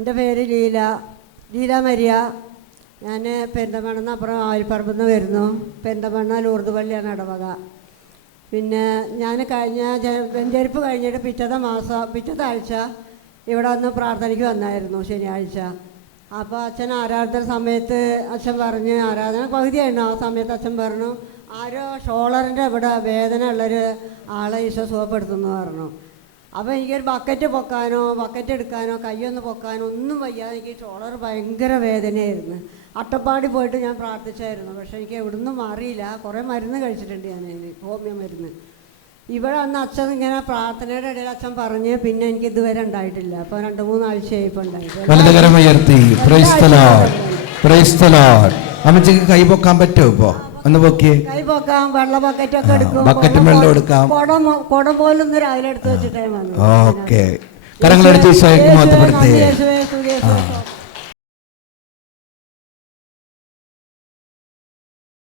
എൻ്റെ പേര് ലീല മരിയ. ഞാൻ പെരിന്തൽമണ്ണ അപ്പുറം ആയിൽപ്പറമ്പിൽ നിന്ന് വരുന്നു. പെരിന്തൽമണ്ണ ലൂർദ് പള്ളിയാണ് ഇടവക. പിന്നെ ഞാൻ കഴിഞ്ഞ വെഞ്ചരിപ്പ് കഴിഞ്ഞിട്ട് പിറ്റത്തെ ആഴ്ച ഇവിടെ വന്ന് പ്രാർത്ഥനയ്ക്ക് വന്നായിരുന്നു, ശനിയാഴ്ച. അപ്പോൾ അച്ഛൻ ആരാധന സമയത്ത് അച്ഛൻ പറഞ്ഞ്, ആരാധന പകുതിയായിരുന്നു, ആ സമയത്ത് അച്ഛൻ പറഞ്ഞു ആരോ ഷോളറിൻ്റെ ഇവിടെ വേദന ഉള്ളൊരു ആളെ ഈശോ സുഖപ്പെടുത്തുന്നു പറഞ്ഞു. അപ്പോൾ എനിക്കൊരു ബക്കറ്റ് എടുക്കാനോ കയ്യൊന്ന് പൊക്കാനോ ഒന്നും വയ്യാതെ എനിക്ക് ഷോളർ ഭയങ്കര വേദനയായിരുന്നു. അട്ടപ്പാടി പോയിട്ട് ഞാൻ പ്രാർത്ഥിച്ചായിരുന്നു, പക്ഷേ എനിക്ക് എവിടുന്നും മാറിയില്ല. കുറേ മരുന്ന് കഴിച്ചിട്ടുണ്ട് ഞാൻ, ഹോമിയോ മരുന്ന്. ഇവിടെ അന്ന് അച്ഛൻ ഇങ്ങനെ പ്രാർത്ഥനയുടെ ഇടയിൽ അച്ഛൻ പറഞ്ഞ് പിന്നെ എനിക്ക് ഇതുവരെ ഉണ്ടായിട്ടില്ല. അപ്പോൾ 2-3 ആഴ്ചയായി ഇപ്പോൾ ഉണ്ടായിട്ട്. അമ്മച്ചിക്ക് കൈ പൊക്കാൻ പറ്റുമോ? ഇപ്പോൾ ഒന്ന് പൊക്കിയേ. കൈ പൊക്കാം, വെള്ള ബക്കറ്റൊക്കെ എടുക്കും, ബക്കറ്റും വെള്ളം എടുക്കാം. കുടം പോലും ഒന്ന് രാവിലെ എടുത്ത് വെച്ചിട്ടേ വന്നു. ഓക്കെ, കരങ്ങളടിച്ച് ഈശോയ്ക്ക് മഹത്വപ്പെടുത്തേ.